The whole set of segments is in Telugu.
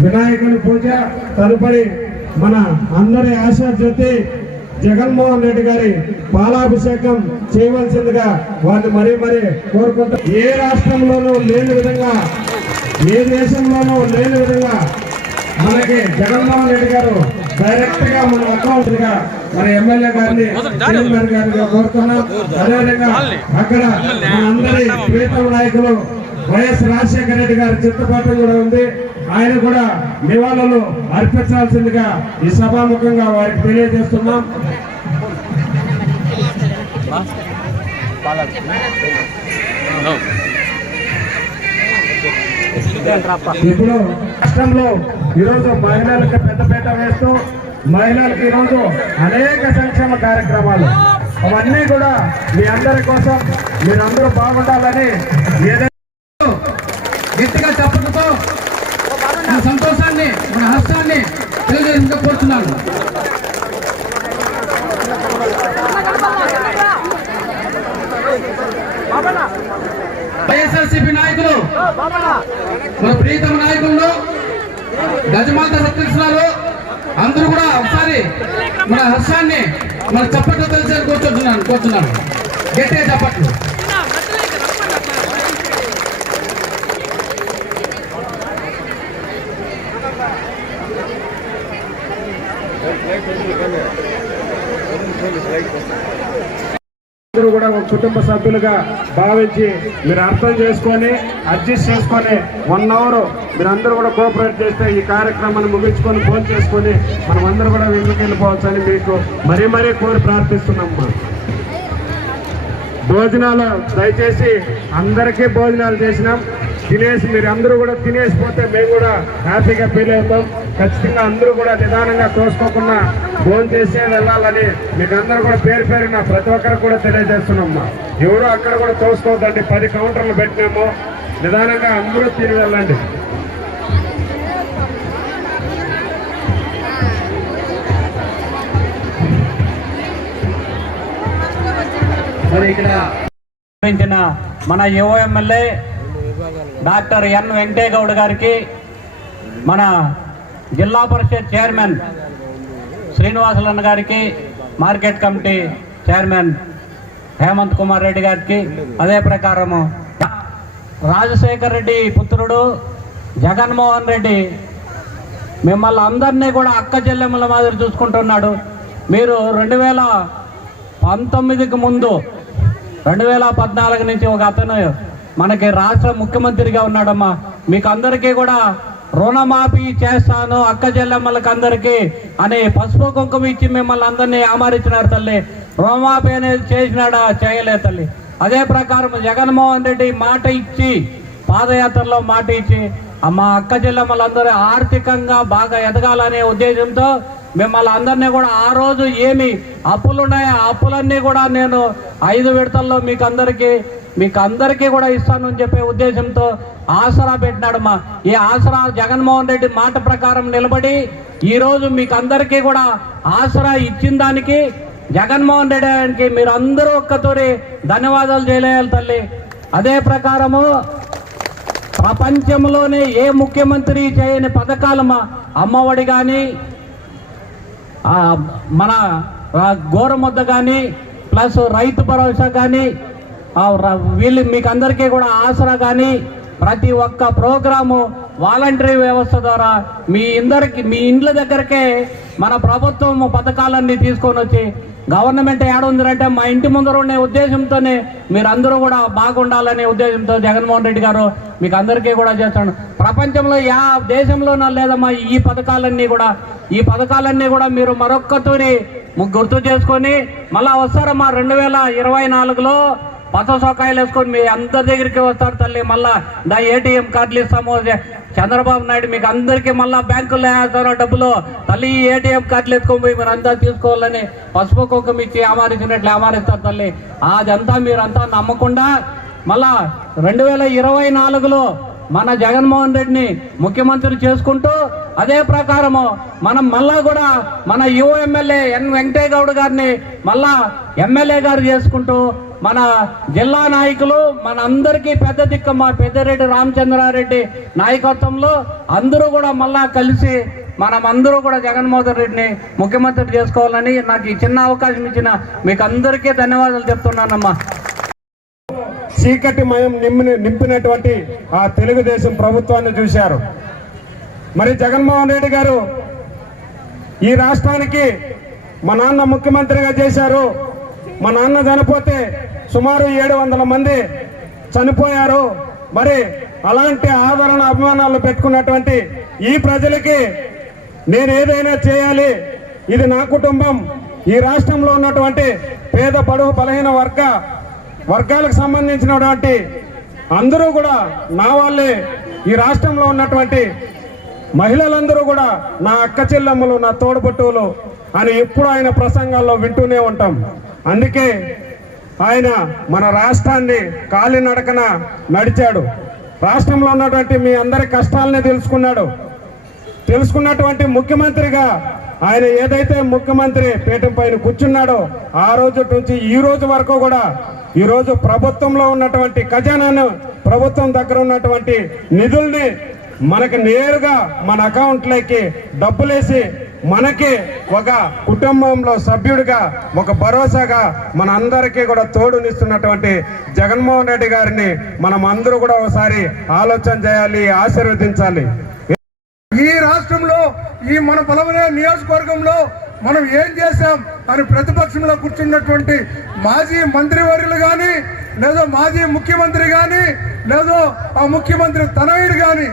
వినాయకుని పూజ తదుపరి మన అందరి ఆశా జ్యోతి జగన్మోహన్ రెడ్డి గారి పాలాభిషేకం చేయవలసిందిగా వారిని మరీ మరీ కోరుకుంటూ ఏ రాష్ట్రంలోనూ లేని విధంగా ఏ దేశంలోనూ లేని విధంగా మనకి జగన్మోహన్ రెడ్డి గారు డైరెక్ట్గా మన అకౌంట్గా మన ఎమ్మెల్యే గారిని చైర్మన్ గారిని కోరుతున్నాం. అదేవిధంగా అక్కడ మన అందరి ప్రీతం నాయకులు వైఎస్ రాజశేఖర రెడ్డి గారి చిత్తపాఠం కూడా ఉంది. ఆయన కూడా నివాళులు అర్పించాల్సిందిగా ఈ సభాముఖంగా వారికి తెలియజేస్తున్నాం. ఇప్పుడు రాష్ట్రంలో ఈరోజు మహిళలకు పెద్దపేట వేస్తూ మహిళలకు ఈరోజు అనేక సంక్షేమ కార్యక్రమాలు. అవన్నీ కూడా మీ అందరి కోసం మీరందరూ బాగుండాలని ఏదైనా గట్టిగా చప్పట్లతో మన సంతోషాన్ని మన హర్షాన్ని తెలియజేసిందిగా వైఎస్ఆర్సీపీ నాయకులు మన ప్రీతమ నాయకులు గజమాత సత్యకృష్ణాలు అందరూ కూడా ఒకసారి మన హర్షాన్ని మన చప్పట్లు తెలిసి కూర్చుంటున్నాను కూర్చున్నాను. గట్టిగా చప్పట్లు. అందరూ కూడా ఒక కుటుంబ సభ్యులుగా భావించి మీరు అర్థం చేసుకొని అడ్జస్ట్ చేసుకొని వన్ అవర్ మీరు అందరూ కూడా కోఆపరేట్ చేస్తే ఈ కార్యక్రమాన్ని ముగించుకొని ఫోన్ చేసుకొని మనం అందరూ కూడా ఇంటికి వెళ్ళిపోవచ్చని మీకు మరీ మరీ కోరి ప్రార్థిస్తున్నాం మనం భోజనాలు దయచేసి అందరికీ భోజనాలు చేసినాం. తినేసి మీరు అందరూ కూడా తినేసిపోతే మేము కూడా హ్యాపీగా ఫీల్ అవుతాం. ఖచ్చితంగా అందరూ కూడా నిదానంగా తోసుకోకుండా ఫోన్ చేసే వెళ్ళాలని మీకు అందరూ కూడా పేరు పేరున ప్రతి ఒక్కరికి కూడా తెలియజేస్తున్నామ్మా ఎవరు అక్కడ కూడా తోసుకోవద్దండి. పది కౌంటర్లు పెట్టినాము. నిదానంగా అందరూ తిరిగి వెళ్ళండి. ఇక్కడ. మన యువ ఎమ్మెల్యే డాక్టర్ ఎన్ వెంకటేగౌడ్ గారికి మన జిల్లా పరిషత్ చైర్మన్ శ్రీనివాసులన్న గారికి market committee chairman Hemanth Kumar Reddy గారికి అదే ప్రకారము రాజశేఖర్ రెడ్డి పుత్రుడు జగన్మోహన్ రెడ్డి మిమ్మల్ని అందరినీ కూడా అక్క చెల్లెమ్మల మాదిరి చూసుకుంటున్నాడు. మీరు రెండు వేల పంతొమ్మిదికి ముందు రెండు వేల పద్నాలుగు నుంచి ఒక అతను మనకి రాష్ట్ర ముఖ్యమంత్రిగా ఉన్నాడమ్మా. మీకు అందరికీ కూడా రుణమాఫీ చేస్తాను అక్క చెల్లెమ్మలకి అందరికీ అని పసుపు కుంకుమ ఇచ్చి మిమ్మల్ని అందరినీ ఆమరించినారు తల్లి. రుణమాఫీ అనేది చేసినాడా? చేయలే తల్లి. అదే ప్రకారం జగన్మోహన్ రెడ్డి మాట ఇచ్చి పాదయాత్రలో మాట ఇచ్చి మా అక్క చెల్లెమ్మలందరూ ఆర్థికంగా బాగా ఎదగాలనే ఉద్దేశంతో మిమ్మల్ని అందరినీ కూడా ఆ రోజు ఏమి అప్పులు ఉన్నాయో ఆ అప్పులన్నీ కూడా నేను ఐదు విడతల్లో మీకు అందరికీ మీకు అందరికీ కూడా ఇస్తానని చెప్పే ఉద్దేశంతో ఆసరా పెట్టినాడు మా ఈ ఆసరా జగన్మోహన్ రెడ్డి మాట ప్రకారం నిలబడి ఈరోజు మీకు అందరికీ కూడా ఆసరా ఇచ్చిన దానికి జగన్మోహన్ రెడ్డి గారికి మీరు అందరూ ఒక్కతోరి ధన్యవాదాలు చేయలేయాలి తల్లి. అదే ప్రకారము ప్రపంచంలోనే ఏ ముఖ్యమంత్రి చేయని పథకాలు మా అమ్మఒడి కానీ మన ఆ, గోరముద్ద కానీ ప్లస్ రైతు భరోసా కానీ వీళ్ళు మీకు అందరికీ కూడా ఆసరా కానీ ప్రతి ఒక్క ప్రోగ్రాము వాలంటరీ వ్యవస్థ ద్వారా మీ ఇందరికి మీ ఇండ్ల దగ్గరకే మన ప్రభుత్వం పథకాలన్నీ తీసుకొని వచ్చి గవర్నమెంట్ ఏడుందంటే మా ఇంటి ముందర ఉండే ఉద్దేశంతోనే మీరందరూ కూడా బాగుండాలనే ఉద్దేశంతో జగన్మోహన్ రెడ్డి గారు మీకు అందరికీ కూడా చేస్తాడు. ప్రపంచంలో యా దేశంలోనా లేదమ్మా ఈ పథకాలన్నీ కూడా ఈ పథకాలన్నీ కూడా మీరు మరొక్కతోని గుర్తు చేసుకొని మళ్ళా వస్తారమ్మా రెండు వేల ఇరవై నాలుగులో పచ్చ సొకాయలు వేసుకొని మీ అందరి దగ్గరికి వస్తారు తల్లి. మళ్ళా దా ఏటీఎం కార్డులు ఇస్తాము. చంద్రబాబు నాయుడు మీకు అందరికీ మళ్ళా బ్యాంకుల్లో వేస్తారు డబ్బులు? తల్లి ఏటీఎం కార్డులు ఎత్తుకొని పోయి మీరు అంతా తీసుకోవాలని పసుపు కుంకుమ ఇచ్చి ఆమారించినట్లు ఆమారిస్తారు తల్లి. అదంతా మీరంతా నమ్మకుండా మళ్ళా రెండు వేల ఇరవై నాలుగులో మన జగన్మోహన్ రెడ్డిని ముఖ్యమంత్రి చేసుకుంటూ అదే ప్రకారము మనం మళ్ళా కూడా మన యువ ఎమ్మెల్యే ఎన్ వెంకటయ్య గౌడ్ గారిని మళ్ళా ఎమ్మెల్యే గారు చేసుకుంటూ మన జిల్లా నాయకులు మన అందరికీ పెద్ద దిక్కు మా పెద్దిరెడ్డి రామచంద్రారెడ్డి నాయకత్వంలో అందరూ కూడా మళ్ళా కలిసి మనం అందరూ కూడా జగన్మోహన్ రెడ్డిని ముఖ్యమంత్రి చేసుకోవాలని నాకు ఈ చిన్న అవకాశం ఇచ్చిన మీకు అందరికీ ధన్యవాదాలు చెప్తున్నానమ్మా. చీకటిమయం నింపిన నింపినటువంటి ఆ తెలుగుదేశం ప్రభుత్వాన్ని చూశారు. మరి జగన్మోహన్ రెడ్డి గారు ఈ రాష్ట్రానికి మా నాన్న ముఖ్యమంత్రిగా చేశారు. మా నాన్న చనిపోతే సుమారు ఏడు వందల మంది చనిపోయారు. మరి అలాంటి ఆదరణ అభిమానాలు పెట్టుకున్నటువంటి ఈ ప్రజలకి నేను ఏదైనా చేయాలి. ఇది నా కుటుంబం. ఈ రాష్ట్రంలో ఉన్నటువంటి పేద బడుగు బలహీన వర్గ వర్గాలకు సంబంధించినటువంటి అందరూ కూడా నా వాళ్ళే. ఈ రాష్ట్రంలో ఉన్నటువంటి మహిళలందరూ కూడా నా అక్క చెల్లెమ్మలు నా తోడుపట్టువులు అని ఎప్పుడు ఆయన ప్రసంగాల్లో వింటూనే ఉంటాం. అందుకే ఆయన మన రాష్ట్రాన్ని కాలినడకన నడిచాడు. రాష్ట్రంలో ఉన్నటువంటి మీ అందరి కష్టాలని తెలుసుకున్నాడు. తెలుసుకున్నటువంటి ముఖ్యమంత్రిగా ఆయన ఏదైతే ముఖ్యమంత్రి పీఠం పైన కూర్చున్నాడో ఆ రోజు నుంచి ఈ రోజు వరకు కూడా ఈరోజు ప్రభుత్వంలో ఉన్నటువంటి ఖజానాను ప్రభుత్వం దగ్గర ఉన్నటువంటి నిధుల్ని మనకి నేరుగా మన అకౌంట్లోకి డబ్బులేసి మనకి ఒక కుటుంబంలో సభ్యుడిగా ఒక భరోసాగా మన అందరికీ కూడా తోడునిస్తున్నటువంటి జగన్మోహన్ రెడ్డి గారిని మనం అందరూ కూడా ఒకసారి ఆలోచన చేయాలి ఆశీర్వదించాలి. ఈ రాష్ట్రంలో ఈ మన బలమైన నియోజకవర్గంలో మనం ఏం చేశాం? అని ప్రతిపక్షంలో కూర్చున్నటువంటి మాజీ మంత్రివర్యులు కానీ లేదో మాజీ ముఖ్యమంత్రి కానీ లేదో ఆ ముఖ్యమంత్రి తనయుడు కానీ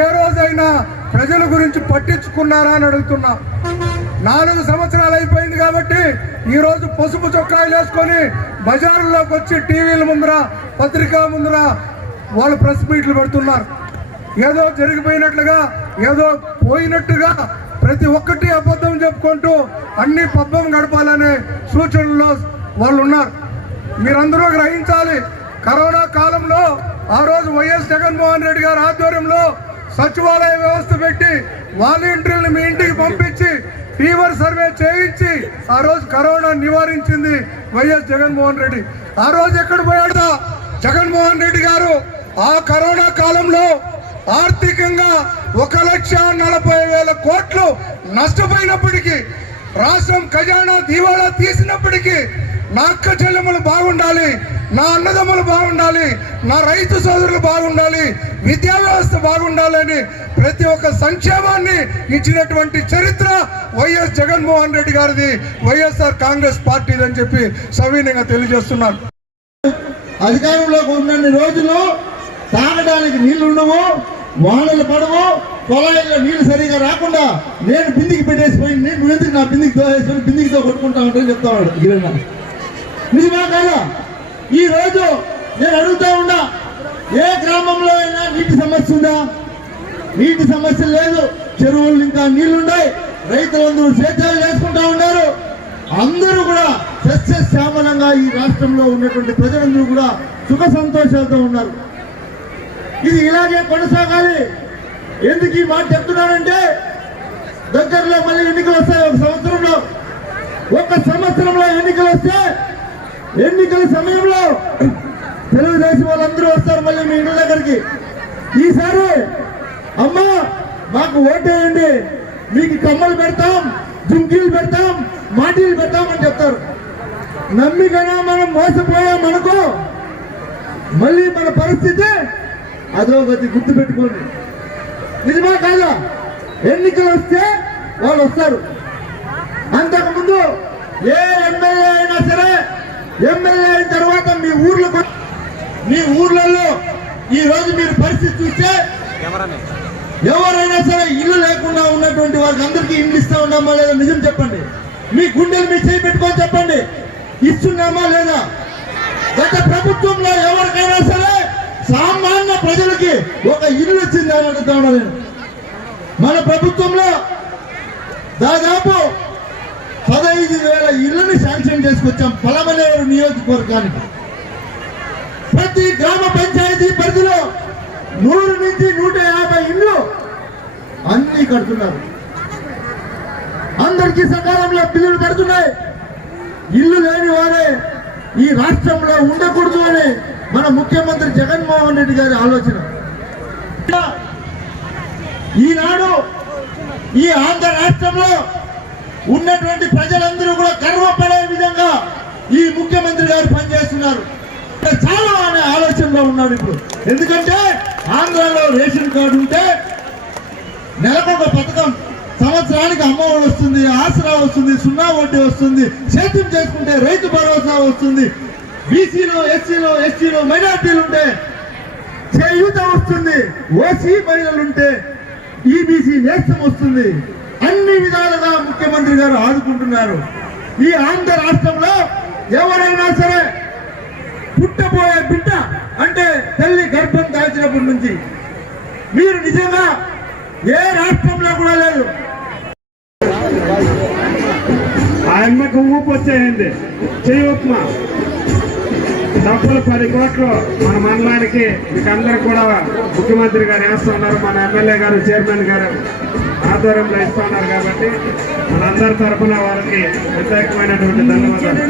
ఏ రోజైనా ప్రజల గురించి పట్టించుకున్నారా అని అడుగుతున్నా. నాలుగు సంవత్సరాలు అయిపోయింది కాబట్టి ఈరోజు పసుపు చొక్కాయలు వేసుకొని బజారులోకి వచ్చి టీవీల ముందర పత్రికా ముందర వాళ్ళు ప్రెస్ మీట్లు పెడుతున్నారు. ఏదో జరిగిపోయినట్లుగా ఏదో పోయినట్టుగా ప్రతి ఒక్కటి అబద్ధం చెప్పుకుంటూ అన్ని పబ్బం గడపాలనే సూచనలో వాళ్ళు ఉన్నారు మీరందరూ గ్రహించాలి కరోనా కాలంలో ఆ రోజు వైఎస్ జగన్మోహన్ రెడ్డి గారి ఆధ్వర్యంలో సచివాలయ వ్యవస్థ పెట్టి వాలంటీర్లు మీ ఇంటికి పంపించి ఫీవర్ సర్వే చేయించి ఆ రోజు కరోనా నివారించింది వైఎస్ జగన్మోహన్ రెడ్డి. ఆ రోజు ఎక్కడ పోయాడు జగన్మోహన్ రెడ్డి గారు ఆ కరోనా కాలంలో ఆర్థికంగా ఒక లక్ష నలభై వేల కోట్లు నష్టపోయినప్పటికీ రాష్ట్రం ఖజానా దివాళా తీసినప్పటికీ నా అక్క చెల్లెములు బాగుండాలి నా అన్నదమ్ములు బాగుండాలి నా రైతు సోదరులు బాగుండాలి విద్యా వ్యవస్థ బాగుండాలని ప్రతి ఒక్క సంక్షేమాన్ని ఇచ్చినటువంటి చరిత్ర వైఎస్ జగన్మోహన్ రెడ్డి గారిది వైఎస్ఆర్ కాంగ్రెస్ పార్టీది అని చెప్పి సవీనంగా తెలియజేస్తున్నాను. అధికారంలోకి ఉన్న రోజులు తాగడానికి నీళ్ళు ఉండవు వానలు పడవు పొలాల్లో నీళ్ళు సరిగా రాకుండా నేను బిందికి పెట్టేసిపోయి నేను ఎందుకు నా బిందికి తోసేసుకొని బిందికితో కొట్టుకుంటా ఉంటాను చెప్తాడు గిరణ నిజమా కాదా? ఈ రోజు నేను అడుగుతా ఉన్నా ఏ గ్రామంలో అయినా నీటి సమస్య ఉందా? నీటి సమస్య లేదు చెరువులు ఇంకా నీళ్ళున్నాయి రైతులందరూ సేద్యాలు చేసుకుంటా ఉన్నారు. అందరూ కూడా సస్యశ్యామలంగా ఈ రాష్ట్రంలో ఉన్నటువంటి ప్రజలందరూ కూడా సుఖ సంతోషాలతో ఉన్నారు. ఇది ఇలాగే కొనసాగాలి. ఎందుకు ఈ మాట చెప్తున్నానంటే దగ్గరలో మళ్ళీ ఎన్నికలు వస్తాయి ఒక సంవత్సరంలో. ఒక సంవత్సరంలో ఎన్నికలు వస్తే ఎన్నికల సమయంలో తెలుగుదేశం వాళ్ళందరూ వస్తారు మళ్ళీ మీ ఇంటి దగ్గరికి. ఈసారి అమ్మా మాకు ఓటేయండి. మీకు కమ్మలు పెడతాం జుంకీలు పెడతాం మాటీలు పెడతాం అని చెప్తారు. నమ్మికనా మనం మోసపోయామనుకో మళ్ళీ మన పరిస్థితి అదో గుర్తు పెట్టుకోండి నిజమా కాదా? ఎన్నికలు వస్తే వాళ్ళు వస్తారు. అంతకుముందు ఏ ఎమ్మెల్యే అయినా సరే ఎమ్మెల్యే అయిన తర్వాత మీ ఊర్లో మీ ఊర్లలో ఈ రోజు మీరు పరిస్థితి చూస్తే ఎవరైనా? సరే ఇల్లు లేకుండా ఉన్నటువంటి వాళ్ళకి అందరికీ ఇల్లు ఇస్తా ఉన్నామా లేదా నిజం చెప్పండి. మీ గుండెలు మీ చేయి పెట్టుకొని చెప్పండి. ఇస్తున్నామా లేదా? గత ప్రభుత్వంలో ఎవరికైనా సరే సామాన్య ప్రజలకి ఒక ఇల్లు వచ్చింది అని అడుగుతా ఉన్నా నేను. మన ప్రభుత్వంలో దాదాపు పదహైదు వేల ఇళ్ళను శాంక్షన్ చేసుకొచ్చాం పలమనేరు నియోజకవర్గానికి. ప్రతి గ్రామ పంచాయతీ పరిధిలో నూరు నుంచి నూట యాభై ఇళ్ళు అన్ని కడుతున్నారు. అందరికీ సకాలంలో బిల్లులు కడుతున్నాయి. ఇల్లు లేని వారే ఈ రాష్ట్రంలో ఉండకూడదు అని మన ముఖ్యమంత్రి జగన్మోహన్ రెడ్డి గారి ఆలోచన. ఈనాడు ఈ ఆంధ్ర రాష్ట్రంలో ఉన్నటువంటి ప్రజలందరూ కూడా గర్వపడే విధంగా ఈ ముఖ్యమంత్రి గారు పనిచేస్తున్నారు. చాలా అనే ఆలోచనలో ఉన్నాడు ఇప్పుడు. ఎందుకంటే ఆంధ్రాలో రేషన్ కార్డు ఉంటే నెలకొక పథకం సంవత్సరానికి అమ్మఒడి వస్తుంది ఆసరా వస్తుంది సున్నా వడ్డీ వస్తుంది సేద్యం చేసుకుంటే రైతు భరోసా వస్తుంది బీసీలో ఎస్సీలో ఎస్టీలో మైనార్టీలు ఉంటే చేయూత వస్తుంది ఓసీ మహిళలు ఉంటే ఈబీసీ నేస్తం వస్తుంది. అన్ని విధాలుగా ముఖ్యమంత్రి గారు ఆదుకుంటున్నారు. ఈ ఆంధ్ర రాష్ట్రంలో ఎవరైనా సరే పుట్టబోయే బిడ్డ అంటే తల్లి గర్భం దాల్చినప్పటి నుంచి మీరు నిజంగా ఏ రాష్ట్రంలో కూడా లేదు. ఆయనకు ఊపొచ్చేయండి ఊపు వచ్చేయండి. డబ్బులు పది కోట్లు మన మండలానికి. మీకందరూ కూడా ముఖ్యమంత్రి గారు వేస్తున్నారు మన ఎమ్మెల్యే గారు చైర్మన్ గారు ఆధ్వర్యంలో ఇస్తున్నారు కాబట్టి మనందరి తరఫున వారికి ప్రత్యేకమైనటువంటి ధన్యవాదాలు.